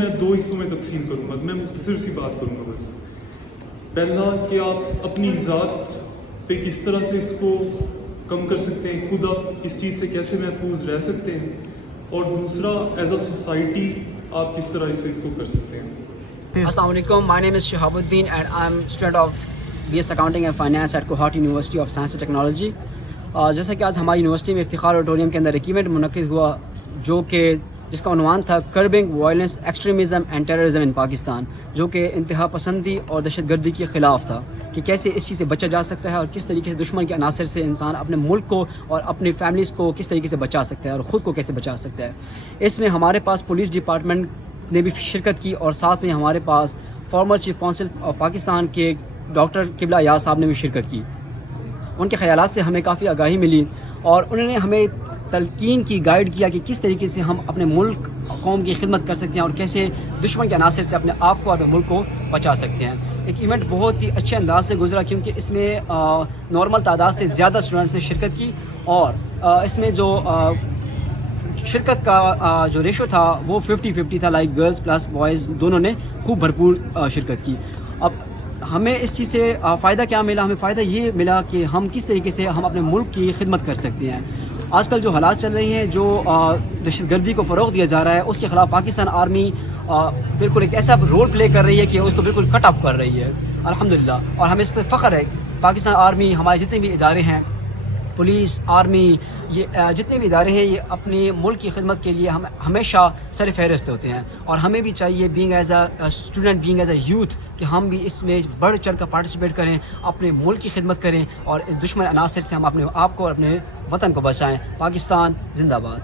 میں دو حصوں میں تقسیم کروں گا. میں مختصر سی بات کروں گا بس. پہلا کہ آپ اپنی ذات پہ کس طرح سے اس کو کم کر سکتے ہیں, خود آپ اس چیز سے کیسے محفوظ رہ سکتے ہیں, اور دوسرا ایز اے سوسائٹی آپ کس طرح اس کو کر سکتے ہیں. السلام علیکم. مائی نیم is Shahab Uddin and I am student of BS accounting and finance at Kohat university of science and technology. جیسا کہ آج ہماری یونیورسٹی میں افتخار آڈیٹوریم کے اندر ایک ایونٹ منعقد ہوا جو کہ جس کا عنوان تھا curbing violence extremism and terrorism in Pakistan, جو کہ انتہا پسندی اور دہشت گردی کے خلاف تھا کہ کیسے اس چیز سے بچا جا سکتا ہے اور کس طریقے سے دشمن کے عناصر سے انسان اپنے ملک کو اور اپنی فیملیز کو کس طریقے سے بچا سکتا ہے اور خود کو کیسے بچا سکتا ہے. اس میں ہمارے پاس پولیس ڈپارٹمنٹ نے بھی شرکت کی اور ساتھ میں ہمارے پاس former chief council of Pakistan کے ڈاکٹر قبلہ ایاز صاحب نے بھی شرکت کی. ان کے خیالات سے ہمیں کافی آگاہی ملی اور انہوں نے ہمیں تلقین کی, گائیڈ کیا کہ کس طریقے سے ہم اپنے ملک قوم کی خدمت کر سکتے ہیں اور کیسے دشمن کے عناصر سے اپنے آپ کو اور اپنے ملک کو بچا سکتے ہیں. ایک ایونٹ بہت ہی اچھے انداز سے گزرا کیونکہ اس میں نارمل تعداد سے زیادہ اسٹوڈنٹس نے شرکت کی اور اس میں جو شرکت کا جو ریشو تھا وہ 50-50 تھا, لائک گرلز پلس بوائز دونوں نے خوب بھرپور شرکت کی. اب ہمیں اس چیز سے فائدہ کیا ملا؟ ہمیں فائدہ یہ ملا کہ ہم کس طریقے سے ہم اپنے ملک کی خدمت کر سکتے ہیں. آج کل جو حالات چل رہے ہیں, جو دہشت گردی کو فروغ دیا جا رہا ہے, اس کے خلاف پاکستان آرمی بالکل ایک ایسا رول پلے کر رہی ہے کہ اس کو بالکل کٹ آف کر رہی ہے الحمدللہ, اور ہمیں اس پہ فخر ہے. پاکستان آرمی, ہمارے جتنے بھی ادارے ہیں, پولیس, آرمی, یہ جتنے بھی ادارے ہیں, یہ اپنے ملک کی خدمت کے لیے ہم ہمیشہ سر فہرست ہوتے ہیں. اور ہمیں بھی چاہیے being as a student, being as a youth, کہ ہم بھی اس میں بڑھ چڑھ کر پارٹیسپیٹ کریں, اپنے ملک کی خدمت کریں اور اس دشمن عناصر سے ہم اپنے آپ کو اور اپنے وطن کو بچائیں. پاکستان زندہ باد.